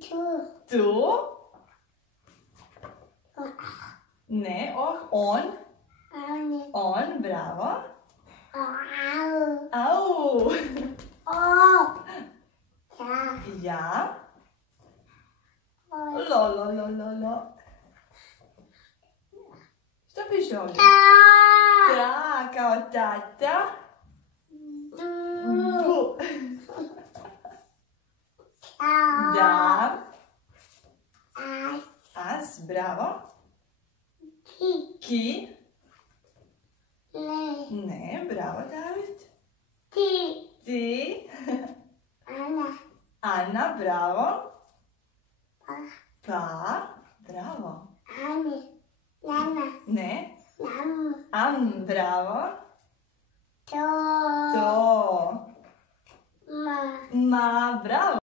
Tu. Tu. Ne, on. Ani. On, bravo. Au. Au. O. Ja. Ja. Oj. Lo, lo, lo, lo, lo. Što piše ovdje? Ta. Ta, kao tata. Du. Bu. Ta. Da. As. As, bravo. Ki. Ki. Le. Ne, bravo David. Ti. Ti. Ana. Ana, bravo. Pa. Pa, bravo. Ani. Nana. Ne. Nam. Bravo. To. To. Ma. Ma, bravo.